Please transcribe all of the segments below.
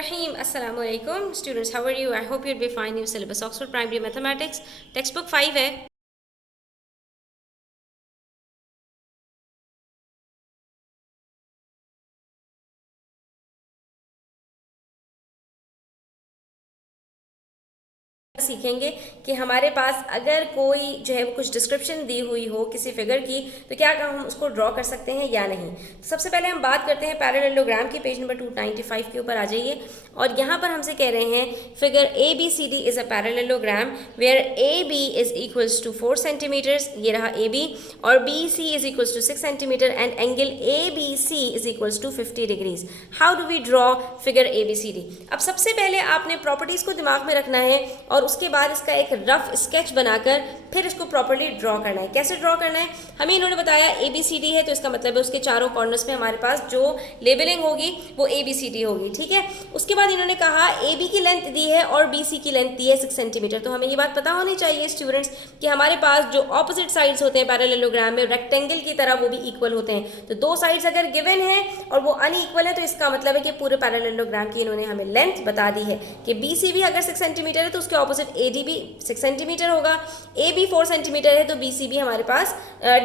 Bismillahirrahmanirrahim. Assalamu alaikum. Students, how are you? I hope you'll be fine. New syllabus Oxford Primary Mathematics. Textbook 5 है. सीखेंगे कि हमारे पास अगर कोई जो है वो कुछ डिस्क्रिप्शन दी हुई हो किसी फिगर की तो क्या हम उसको ड्रॉ कर सकते हैं या नहीं। तो सबसे पहले हम बात करते हैं पैरेललोग्राम की। पेज नंबर 295 के ऊपर आ जाइए और यहाँ पर हमसे कह रहे हैं figure A B C D is a parallelogram where A B is equals to 4 centimetres, ये रहा ए बी, और B C is equals to 6 centimetre and angle A B C is equals to 50 degrees. How do we draw figure A B C D? अब सबसे पहले आपने properties को दिमाग में रखना है और उसके बाद इसका एक रफ स्केच बनाकर फिर इसको प्रॉपर्ली ड्रॉ करना है। कैसे ड्रॉ करना है? हमें इन्होंने बताया ए बी सी डी है तो इसका मतलब है उसके चारों कॉर्नर्स में हमारे पास जो लेबलिंग होगी वो ए बी सी डी होगी, ठीक है। उसके बाद इन्होंने कहा ए बी की लेंथ दी है और बी सी की लेंथ दी है 6 सेंटीमीटर। तो हमें ये बात पता होनी चाहिए स्टूडेंट्स कि हमारे पास जो ऑपोजिट साइड्स होते हैं पैरेललोग्राम में रेक्टेंगल की तरह वो भी इक्वल होते हैं। तो दो साइड्स अगर गिवन है और वो अनइक्वल है तो इसका मतलब है कि पूरे पैरेललोग्राम की इन्होंने हमें लेंथ बता दी है कि बी सी भी अगर 6 सेंटीमीटर है तो उसके ऑपोजिट ए डी भी 6 सेंटीमीटर होगा, ए बी 4 सेंटीमीटर है तो बी सी भी हमारे पास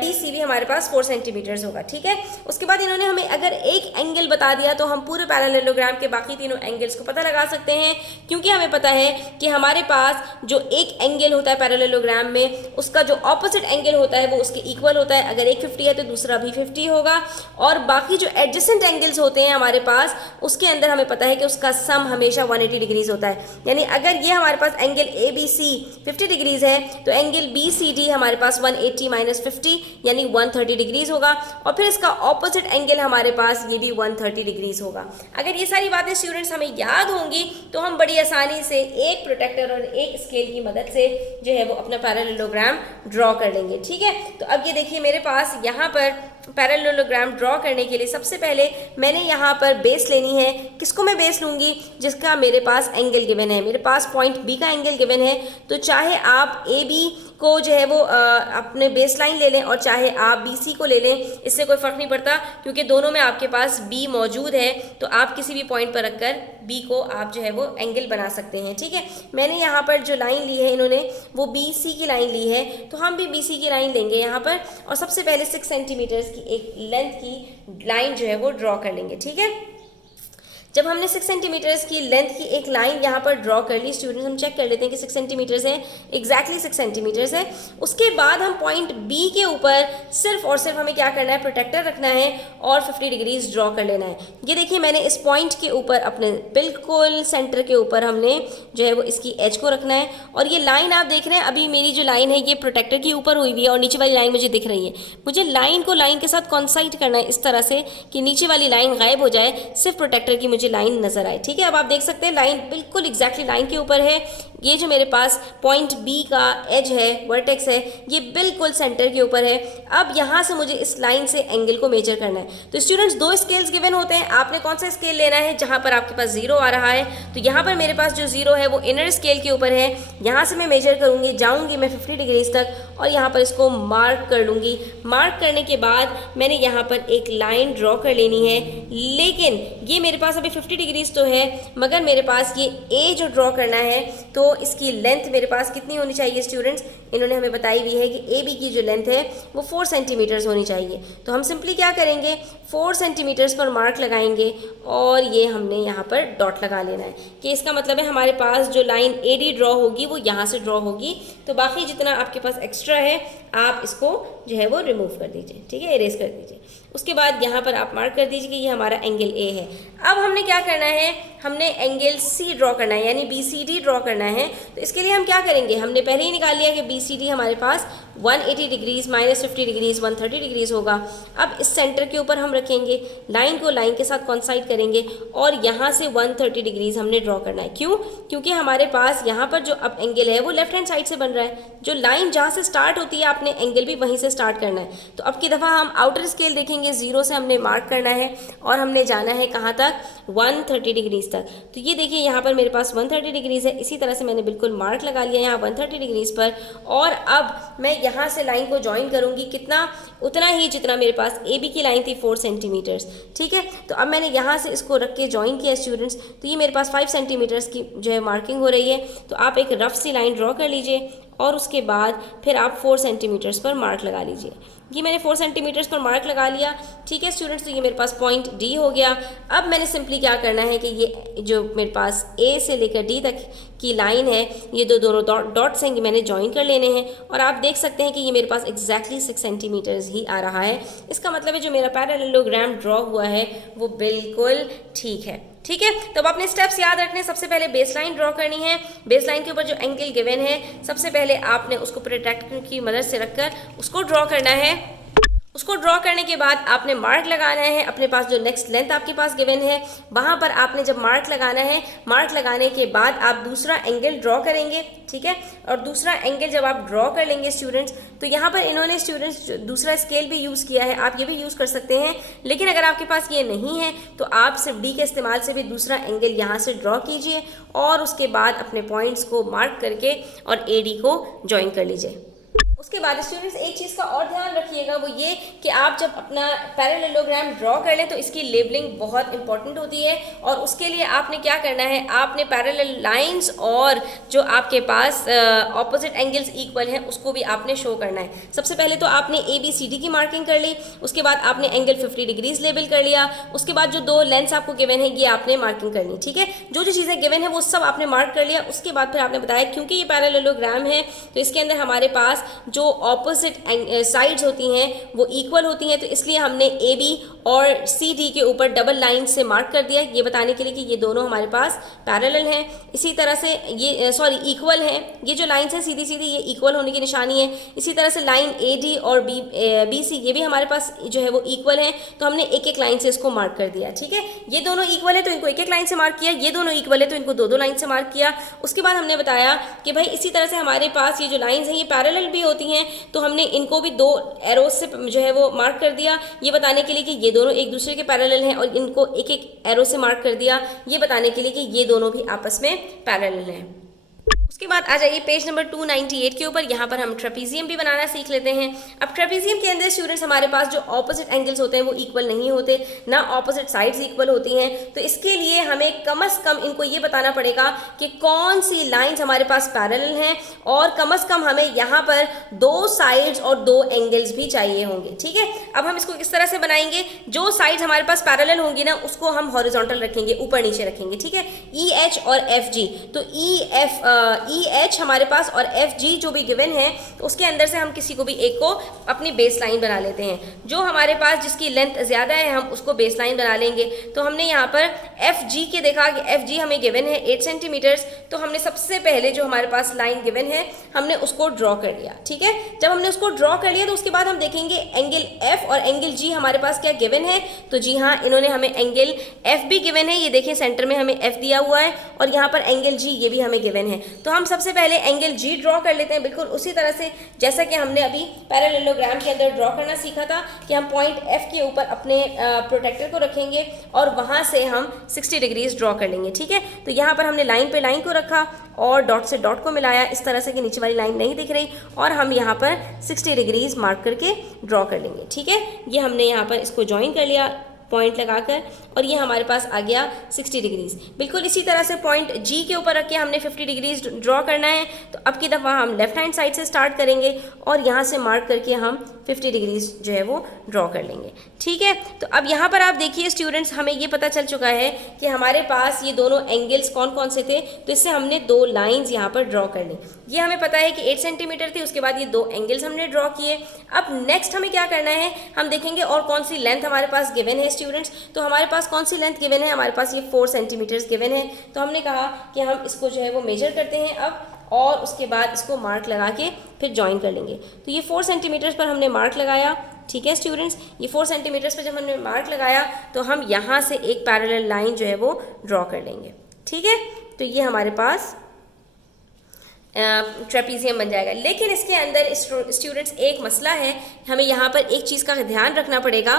डी सी भी हमारे पास 4 सेंटीमीटर होगा, ठीक है। उसके बाद इन्होंने हमें अगर एक एंगल बता दिया तो हम पूरे पैरेललोग्राम के बाकी तीनों एंगल्स को पता लगा सकते हैं, क्योंकि हमें पता है कि हमारे पास जो एक एंगल होता है पैरेललोग्राम में उसका जो ऑपोजिट एंगल होता है वो उसके इक्वल होता है। अगर एक 50 है तो दूसरा भी 50 होगा, और बाकी जो एडजेसेंट एंगल्स होते हैं हमारे पास उसके अंदर हमें पता है कि उसका सम हमेशा 180 डिग्रीज होता है। यानी अगर ये हमारे पास angle A B C 50 degrees है तो एंगल बी सी डी हमारे पास 180 माइनस 50 यानी 130 डिग्रीज होगा, और फिर इसका ऑपोजिट एंगल हमारे पास ये भी 130 डिग्रीज होगा। अगर ये सारी बातें स्टूडेंट्स हमें याद होंगी तो हम बड़ी आसानी से एक प्रोटेक्टर और एक स्केल की मदद से जो है वो अपना पैरेललोग्राम ड्रॉ कर लेंगे, ठीक है। तो अब ये देखिए मेरे पास यहाँ पर पैरेललोग्राम ड्रॉ करने के लिए सबसे पहले मैंने यहाँ पर बेस लेनी है। किसको मैं बेस लूँगी? जिसका मेरे पास एंगल गिवन है। मेरे पास पॉइंट बी का एंगल गिवन है तो चाहे आप ए बी को जो है वो अपने बेस लाइन ले लें और चाहे आप बी सी को ले लें, इससे कोई फ़र्क नहीं पड़ता क्योंकि दोनों में आपके पास बी मौजूद है। तो आप किसी भी पॉइंट पर रखकर बी को आप जो है वो एंगल बना सकते हैं, ठीक है। मैंने यहाँ पर जो लाइन ली है इन्होंने वो बी सी की लाइन ली है तो हम भी बी सी की लाइन लेंगे यहाँ पर, और सबसे पहले 6 सेंटीमीटर्स की एक लेंथ की लाइन जो है वो ड्रॉ कर लेंगे, ठीक है। जब हमने 6 सेंटीमीटर्स की लेंथ की एक लाइन यहाँ पर ड्रॉ कर ली स्टूडेंट्स, हम चेक कर लेते हैं कि 6 सेंटीमीटर्स है, एग्जैक्टली 6 सेंटीमीटर्स है। उसके बाद हम पॉइंट बी के ऊपर सिर्फ और सिर्फ हमें क्या करना है, प्रोटेक्टर रखना है और 50 डिग्रीज ड्रॉ कर लेना है। ये देखिए मैंने इस पॉइंट के ऊपर अपने बिल्कुल सेंटर के ऊपर हमने जो है वो इसकी एज को रखना है, और ये लाइन आप देख रहे हैं अभी मेरी जो लाइन है ये प्रोटेक्टर के ऊपर हुई हुई है और नीचे वाली लाइन मुझे दिख रही है। मुझे लाइन को लाइन के साथ कॉन्साइड करना है इस तरह से कि नीचे वाली लाइन गायब हो जाए, सिर्फ प्रोटेक्टर की मुझे लाइन नजर आए, ठीक है। अब आप देख सकते हैं लाइन बिल्कुल एग्जैक्टली लाइन के ऊपर है। ये जो मेरे पास पॉइंट बी का एज है, वर्टेक्स है, ये बिल्कुल सेंटर के ऊपर है। अब यहाँ से मुझे इस लाइन से एंगल को मेजर करना है। तो स्टूडेंट्स दो स्केल्स गिवन होते हैं, आपने कौन सा स्केल लेना है? जहाँ पर आपके पास 0 आ रहा है तो यहाँ पर मेरे पास जो 0 है वो इनर स्केल के ऊपर है। यहाँ से मैं मेजर करूँगी, जाऊँगी मैं 50 डिग्रीज तक और यहाँ पर इसको मार्क कर लूँगी। मार्क करने के बाद मैंने यहाँ पर एक लाइन ड्रॉ कर लेनी है, लेकिन ये मेरे पास अभी 50 डिग्रीज तो है मगर मेरे पास ये ए जो ड्रॉ करना है तो इसकी लेंथ मेरे पास कितनी होनी चाहिए स्टूडेंट्स? इन्होंने हमें बताई हुई है कि ए बी की जो लेंथ है वो 4 सेंटीमीटर्स होनी चाहिए। तो हम सिंपली क्या करेंगे, 4 सेंटीमीटर्स पर मार्क लगाएंगे और ये हमने यहाँ पर डॉट लगा लेना है कि इसका मतलब है हमारे पास जो लाइन ए डी ड्रॉ होगी वो यहाँ से ड्रॉ होगी। तो बाकी जितना आपके पास एक्स्ट्रा है आप इसको जो है वो रिमूव कर दीजिए, ठीक है, इरेज कर दीजिए। उसके बाद यहाँ पर आप मार्क कर दीजिए कि ये हमारा एंगल ए है। अब हमने क्या करना है, हमने एंगल सी ड्रॉ करना है यानी बी सी डी ड्रॉ करना है। तो इसके लिए हम क्या करेंगे, हमने पहले ही निकाल लिया कि बी सी डी हमारे पास 180 डिग्रीज माइनस 50 डिग्रीज 130 डिग्रीज होगा। अब इस सेंटर के ऊपर हम रखेंगे, लाइन को लाइन के साथ कॉन्साइड करेंगे और यहाँ से 130 डिग्रीज हमने ड्रॉ करना है। क्यों? क्योंकि हमारे पास यहाँ पर जो अब एंगल है वो लेफ्ट हैंड साइड से बन रहा है। जो लाइन जहाँ से स्टार्ट होती है आपने एंगल भी वहीं से स्टार्ट करना है। तो अब की दफ़ा हम आउटर स्केल देखेंगे, 0 से हमने मार्क करना है और हमने जाना है कहाँ तक, 130 डिग्रीज तक। तो ये देखिए यहाँ पर मेरे पास 130 डिग्रीज है, इसी तरह से मैंने बिल्कुल मार्क लगा लिया यहाँ 130 डिग्रीज पर। और अब मैं यहाँ से लाइन को ज्वाइन करूँगी, कितना, उतना ही जितना मेरे पास ए बी की लाइन थी 4 सेंटीमीटर्स, ठीक है। तो अब मैंने यहाँ से इसको रख के ज्वाइन किया स्टूडेंट्स, तो ये मेरे पास 5 सेंटीमीटर्स की जो है मार्किंग हो रही है। तो आप एक रफ सी लाइन ड्रॉ कर लीजिए और उसके बाद फिर आप 4 सेंटीमीटर्स पर मार्क लगा लीजिए। ये मैंने 4 सेंटीमीटर्स पर मार्क लगा लिया, ठीक है स्टूडेंट्स। तो ये मेरे पास पॉइंट डी हो गया। अब मैंने सिंपली क्या करना है कि ये जो मेरे पास ए से लेकर डी तक की लाइन है, ये दोनों डॉट्स हैं, ये मैंने ज्वाइन कर लेने हैं। और आप देख सकते हैं कि ये मेरे पास एग्जैक्टली 6 सेंटीमीटर्स ही आ रहा है। इसका मतलब है जो मेरा पैरेललोग्राम ड्रॉ हुआ है वो बिल्कुल ठीक है, ठीक है। तो अब अपने स्टेप्स याद रखने, सबसे पहले बेस लाइन ड्रॉ करनी है। बेस लाइन के ऊपर जो एंगल गिवन है, सबसे पहले आपने उसको प्रोट्रैक्टर की मदद से रखकर उसको ड्रॉ करना है। उसको ड्रॉ करने के बाद आपने मार्क लगाना है। अपने पास जो नेक्स्ट लेंथ आपके पास गिवन है वहाँ पर आपने जब मार्क लगाना है, मार्क लगाने के बाद आप दूसरा एंगल ड्रॉ करेंगे, ठीक है। और दूसरा एंगल जब आप ड्रॉ कर लेंगे स्टूडेंट्स, तो यहाँ पर इन्होंने स्टूडेंट्स दूसरा स्केल भी यूज़ किया है, आप ये भी यूज़ कर सकते हैं। लेकिन अगर आपके पास ये नहीं है तो आप सिर्फ डी के इस्तेमाल से भी दूसरा एंगल यहाँ से ड्रॉ कीजिए और उसके बाद अपने पॉइंट्स को मार्क करके और ए डी को ज्वाइन कर लीजिए। उसके बाद स्टूडेंट्स एक चीज़ का और ध्यान रखिएगा, वो ये कि आप जब अपना पैरेललोग्राम ड्रॉ कर लें तो इसकी लेबलिंग बहुत इंपॉर्टेंट होती है। और उसके लिए आपने क्या करना है, आपने पैरेलल लाइंस और जो आपके पास ऑपोजिट एंगल्स इक्वल हैं उसको भी आपने शो करना है। सबसे पहले तो आपने ए बी सी डी की मार्किंग कर ली, उसके बाद आपने एंगल 50 डिग्रीज लेबल कर लिया, उसके बाद जो दो लेंथ्स आपको गिवन है ये आपने मार्किंग करनी, ठीक है। जो जो चीज़ें गिवन है वो सब आपने मार्क कर लिया। उसके बाद फिर आपने बताया क्योंकि ये पैरेललोग्राम है तो इसके अंदर हमारे पास जो ऑपोजिट साइड्स होती हैं वो इक्वल होती हैं, तो इसलिए हमने ए बी और सी डी के ऊपर डबल लाइन से मार्क कर दिया, ये बताने के लिए कि ये दोनों हमारे पास पैरेलल हैं। इसी तरह से ये इक्वल हैं, ये जो लाइन्स हैं सीधी सीधी ये इक्वल होने की निशानी है। इसी तरह से लाइन ए डी और बी सी ये भी हमारे पास जो है वो इक्वल हैं, तो हमने एक एक लाइन से इसको मार्क कर दिया, ठीक है। ये दोनों इक्वल है तो इनको एक एक लाइन से मार्क किया, ये दोनों इक्वल है तो इनको दो दो लाइन से मार्क किया। उसके बाद हमने बताया कि भाई इसी तरह से हमारे पास ये जो लाइन्स हैं ये पैरेलल भी होती हैं, तो हमने इनको भी दो एरोज से जो है वो मार्क कर दिया, ये बताने के लिए कि ये दोनों एक दूसरे के पैरेलल हैं, और इनको एक एक एरो से मार्क कर दिया, ये बताने के लिए कि ये दोनों भी आपस में पैरेलल हैं। उसके बाद आ जाइए पेज नंबर 298 के ऊपर। यहाँ पर हम ट्रेपीजियम भी बनाना सीख लेते हैं। अब ट्रेपीजियम के अंदर स्टूडेंट्स हमारे पास जो ऑपोजिट एंगल्स होते हैं वो इक्वल नहीं होते, ना ऑपोजिट साइड्स इक्वल होती हैं, तो इसके लिए हमें कम से कम इनको ये बताना पड़ेगा कि कौन सी लाइंस हमारे पास पैरेलल हैं, और कम से कम हमें यहाँ पर दो साइड्स और दो एंगल्स भी चाहिए होंगे, ठीक है। अब हम इसको किस तरह से बनाएंगे, जो साइड्स हमारे पास पैरेलल होंगी ना उसको हम हॉरिजॉन्टल रखेंगे, ऊपर नीचे रखेंगे, ठीक है। ई एच और एफ जी, तो ई एच हमारे पास और एफ जी जो भी गिवन है तो उसके अंदर से हम किसी को भी एक को अपनी बेस लाइन बना लेते हैं। जो हमारे पास जिसकी लेंथ ज़्यादा है हम उसको बेस लाइन बना लेंगे। तो हमने यहाँ पर एफ जी के देखा कि एफ जी हमें गिवन है 8 सेंटीमीटर्स, तो हमने सबसे पहले जो हमारे पास लाइन गिवन है हमने उसको ड्रॉ कर लिया, ठीक है। जब हमने उसको ड्रॉ कर लिया तो उसके बाद हम देखेंगे एंगल एफ और एंगल जी हमारे पास क्या गिवन है। तो जी हाँ, इन्होंने हमें एंगल एफ भी गिवन है, ये देखें सेंटर में हमें एफ दिया हुआ है, और यहाँ पर एंगल जी ये भी हमें गिवन है। तो हम सबसे पहले एंगल जी ड्रॉ कर लेते हैं, बिल्कुल उसी तरह से जैसा कि हमने अभी पैरेललोग्राम के अंदर ड्रॉ करना सीखा था कि हम पॉइंट एफ के ऊपर अपने प्रोटेक्टर को रखेंगे और वहाँ से हम 60 डिग्रीज ड्रॉ कर लेंगे, ठीक है। तो यहाँ पर हमने लाइन पे लाइन को रखा और डॉट से डॉट को मिलाया इस तरह से कि नीचे वाली लाइन नहीं दिख रही, और हम यहाँ पर 60 डिग्रीज मार्क करके ड्रॉ कर लेंगे, ठीक है। ये हमने यहाँ पर इसको ज्वाइन कर लिया पॉइंट लगाकर, और ये हमारे पास आ गया 60 डिग्रीज। बिल्कुल इसी तरह से पॉइंट जी के ऊपर रख के हमने 50 डिग्रीज ड्रॉ करना है, तो अब की दफ़ा हम लेफ्ट हैंड साइड से स्टार्ट करेंगे और यहाँ से मार्क करके हम 50 डिग्रीज जो है वो ड्रॉ कर लेंगे, ठीक है। तो अब यहाँ पर आप देखिए स्टूडेंट्स, हमें ये पता चल चुका है कि हमारे पास ये दोनों एंगल्स कौन कौन से थे, तो इससे हमने दो लाइन्स यहाँ पर ड्रॉ कर ली। ये हमें पता है कि 8 सेंटीमीटर थी, उसके बाद ये दो एंगल्स हमने ड्रॉ किए। अब नेक्स्ट हमें क्या करना है, हम देखेंगे और कौन सी लेंथ हमारे पास गिवन है स्टूडेंट्स। तो हमारे पास कौन सी लेंथ गिवन है, हमारे पास ये 4 सेंटीमीटर्स गिवन है। तो हमने कहा कि हम इसको जो है वो मेजर करते हैं अब, और उसके बाद इसको मार्क लगा के फिर ज्वाइन कर लेंगे। तो ये 4 सेंटीमीटर्स पर हमने मार्क लगाया, ठीक है स्टूडेंट्स। ये 4 सेंटीमीटर्स पर जब हमने मार्क लगाया तो हम यहाँ से एक पैरेलल लाइन जो है वो ड्रॉ कर लेंगे, ठीक है। तो ये हमारे पास ट्रेपीजियम बन जाएगा। लेकिन इसके अंदर स्टूडेंट्स एक मसला है, हमें यहाँ पर एक चीज़ का ध्यान रखना पड़ेगा,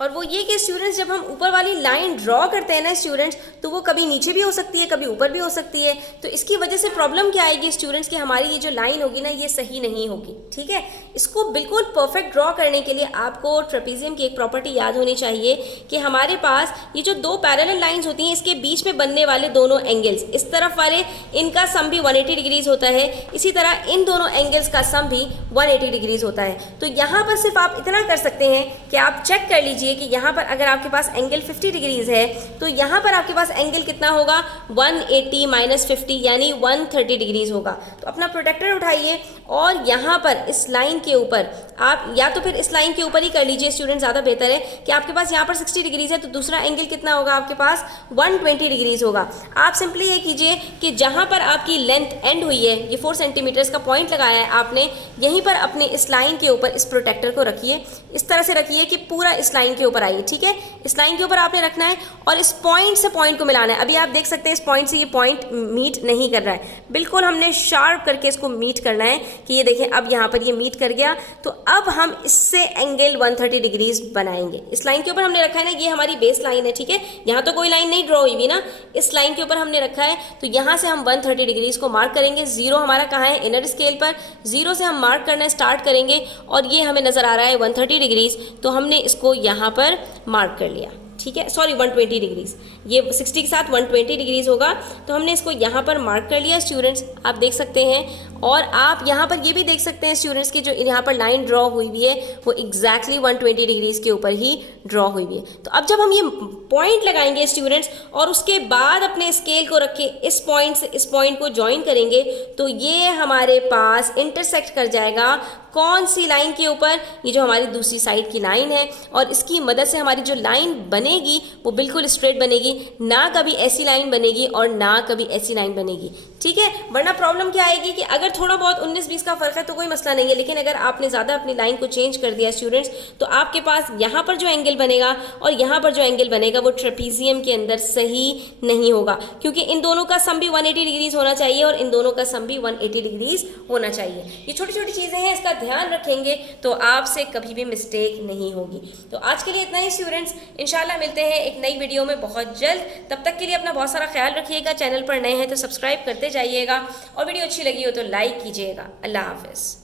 और वो ये कि स्टूडेंट्स जब हम ऊपर वाली लाइन ड्रॉ करते हैं ना स्टूडेंट्स, तो वो कभी नीचे भी हो सकती है, कभी ऊपर भी हो सकती है। तो इसकी वजह से प्रॉब्लम क्या आएगी स्टूडेंट्स कि हमारी ये जो लाइन होगी ना ये सही नहीं होगी। ठीक है, इसको बिल्कुल परफेक्ट ड्रॉ करने के लिए आपको ट्रेपेजियम की एक प्रॉपर्टी याद होनी चाहिए कि हमारे पास ये जो दो पैरेलल लाइन्स होती हैं इसके बीच में बनने वाले दोनों एंगल्स, इस तरफ वाले इनका सम भी 180 डिग्रीज होता है, इसी तरह इन दोनों एंगल्स का सम भी 180 डिग्रीज होता है। तो यहाँ पर सिर्फ आप इतना कर सकते हैं कि आप चेक कर लीजिए कि यहाँ पर अगर आपके पास एंगल 50 डिग्रीज है तो यहाँ पर आपके पास एंगल कितना होगा 180 माइनस 50 यानी 130 डिग्रीज होगा। तो अपना प्रोटेक्टर उठाइए और यहाँ पर इस लाइन के ऊपर आप या तो फिर इस लाइन के ऊपर ही कर लीजिए स्टूडेंट, ज़्यादा बेहतर है कि आपके पास यहाँ पर 60 डिग्रीज है तो दूसरा एंगल कितना होगा आपके पास 120 डिग्रीज होगा। आप सिंपली ये कीजिए कि जहाँ पर आपकी लेंथ एंड हुई है, ये 4 सेंटीमीटर्स का पॉइंट लगाया है आपने, यहीं पर अपने इस लाइन के ऊपर इस प्रोटेक्टर को रखिए, इस तरह से रखिए कि पूरा इस लाइन के ऊपर आइए। ठीक है, इस लाइन के ऊपर आपने रखना है और इस पॉइंट से पॉइंट को मिलाना है। अभी आप देख सकते हैं इस पॉइंट से ये पॉइंट मीट नहीं कर रहा है, बिल्कुल हमने शार्प करके इसको मीट करना है कि ये देखें अब यहाँ पर ये मीट कर गया। तो अब हम इससे एंगल 130 डिग्रीज बनाएंगे। इस लाइन के ऊपर हमने रखा है ना, ये हमारी बेस लाइन है। ठीक है, यहाँ तो कोई लाइन नहीं ड्रॉ हुई भी ना, इस लाइन के ऊपर हमने रखा है तो यहाँ से हम 130 डिग्रीज को मार्क करेंगे। जीरो हमारा कहाँ है, इनर स्केल पर, जीरो से हम मार्क करना स्टार्ट करेंगे और ये हमें नजर आ रहा है 130 डिग्रीज, तो हमने इसको यहाँ पर मार्क कर लिया। ठीक है, सॉरी 120 डिग्रीज, ये 60 के साथ 120 डिग्रीज होगा, तो हमने इसको यहाँ पर मार्क कर लिया स्टूडेंट्स, आप देख सकते हैं। और आप यहाँ पर ये भी देख सकते हैं स्टूडेंट्स की जो यहाँ पर लाइन ड्रॉ हुई हुई है वो एग्जैक्टली 120 डिग्रीज के ऊपर ही ड्रॉ हुई हुई है। तो अब जब हम ये पॉइंट लगाएंगे स्टूडेंट्स और उसके बाद अपने स्केल को रख के इस पॉइंट से इस पॉइंट को ज्वाइन करेंगे तो ये हमारे पास इंटरसेक्ट कर जाएगा कौन सी लाइन के ऊपर, ये जो हमारी दूसरी साइड की लाइन है, और इसकी मदद से हमारी जो लाइन बनेगी वो बिल्कुल स्ट्रेट बनेगी, ना कभी ऐसी लाइन बनेगी और ना कभी ऐसी लाइन बनेगी। ठीक है, वरना प्रॉब्लम क्या आएगी कि अगर थोड़ा बहुत 19-20 का फर्क है तो कोई मसला नहीं है, लेकिन अगर आपने ज़्यादा अपनी लाइन को चेंज कर दिया स्टूडेंट्स तो आपके पास यहाँ पर जो एंगल बनेगा और यहाँ पर जो एंगल बनेगा वो ट्रेपेजियम के अंदर सही नहीं होगा, क्योंकि इन दोनों का सम भी 180 डिग्रीज होना चाहिए और इन दोनों का सम भी 180 डिग्रीज होना चाहिए। ये छोटी छोटी चीज़ें हैं, इसका ध्यान रखेंगे तो आपसे कभी भी मिस्टेक नहीं होगी। तो आज के लिए इतना ही स्टूडेंट्स, इंशाल्लाह मिलते हैं एक नई वीडियो में बहुत जल्द। तब तक के लिए अपना बहुत सारा ख्याल रखिएगा। चैनल पर नए हैं तो सब्सक्राइब करते जाइएगा और वीडियो अच्छी लगी हो तो लाइक कीजिएगा। अल्लाह हाफिज़।